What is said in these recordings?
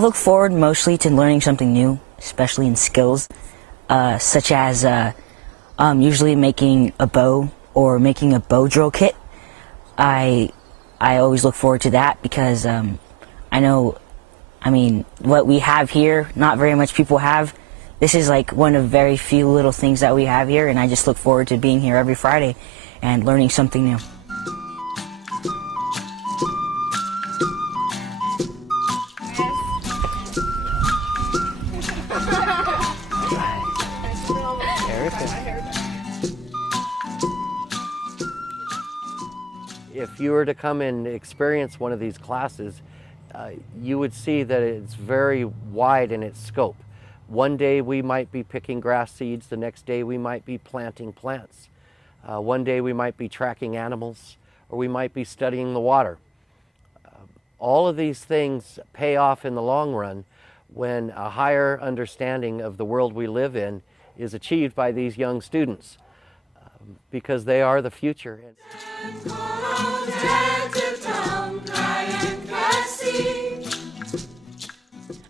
look forward mostly to learning something new, especially in skills, such as usually making a bow or making a bow drill kit. I always look forward to that because I mean, what we have here, not very much people have. This is like one of very few little things that we have here, and I just look forward to being here every Friday and learning something new. If you were to come and experience one of these classes, you would see that it's very wide in its scope. One day we might be picking grass seeds, the next day we might be planting plants. One day we might be tracking animals, or we might be studying the water. All of these things pay off in the long run when a higher understanding of the world we live in is achieved by these young students, because they are the future.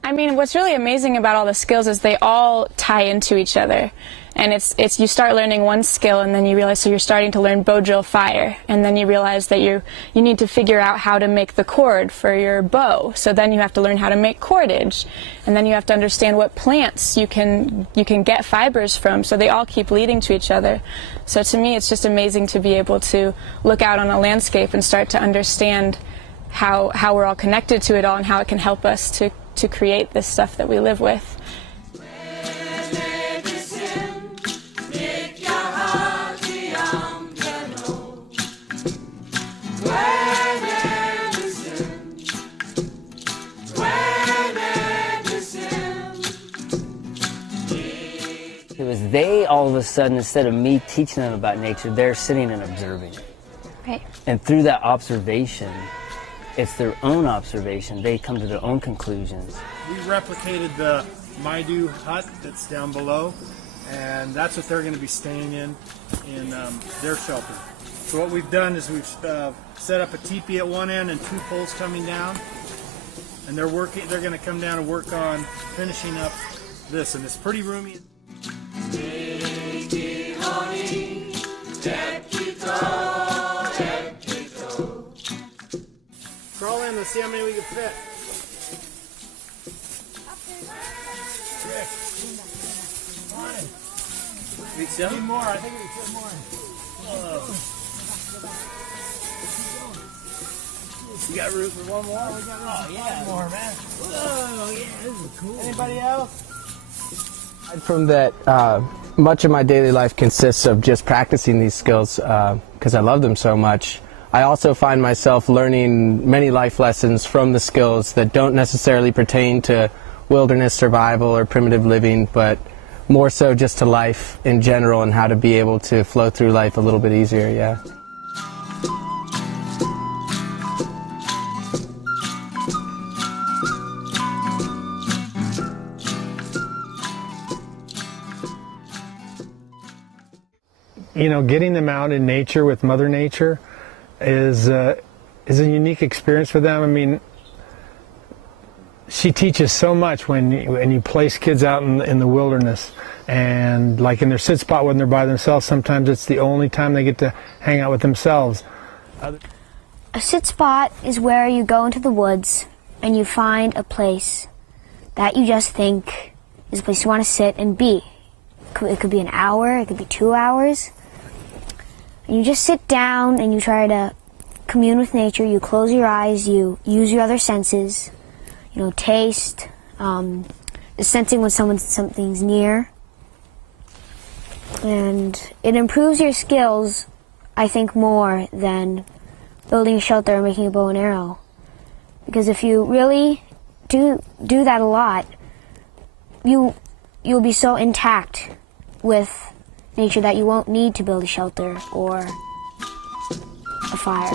I mean, what's really amazing about all the skills is they all tie into each other. And it's you start learning one skill and then you realize, so you're starting to learn bow drill fire, and then you realize that you need to figure out how to make the cord for your bow. So then you have to learn how to make cordage, and then you have to understand what plants you can get fibers from. So they all keep leading to each other. So to me, it's just amazing to be able to look out on a landscape and start to understand how we're all connected to it all and how it can help us to create this stuff that we live with. It was they, all of a sudden, instead of me teaching them about nature, they're sitting and observing it. Right. And through that observation, it's their own observation. They come to their own conclusions. We replicated the Maidu hut that's down below, and that's what they're going to be staying in their shelter. So what we've done is we've set up a teepee at one end and 2 poles coming down, and they're going to come down and work on finishing up this, and it's pretty roomy. Crawl in, let's see how many we can fit. We need more, I think we can fit more. You got room for one more? We got room for one more, man. Whoa, yeah, this is cool. Anybody else? Aside from that, much of my daily life consists of just practicing these skills because I love them so much. I also find myself learning many life lessons from the skills that don't necessarily pertain to wilderness survival or primitive living, but more so just to life in general and how to be able to flow through life a little bit easier, yeah. You know, getting them out in nature with Mother Nature is a unique experience for them. I mean, she teaches so much when you place kids out in the wilderness, and like in their sit spot when they're by themselves, sometimes it's the only time they get to hang out with themselves. A sit spot is where you go into the woods and you find a place that you just think is a place you want to sit and be. It could be an hour, it could be 2 hours. And you just sit down and you try to commune with nature. You close your eyes, you use your other senses, you know, taste, the sensing when something's near. And it improves your skills, I think, more than building a shelter or making a bow and arrow. Because if you really do that a lot, you'll be so intact with nature that you won't need to build a shelter or a fire.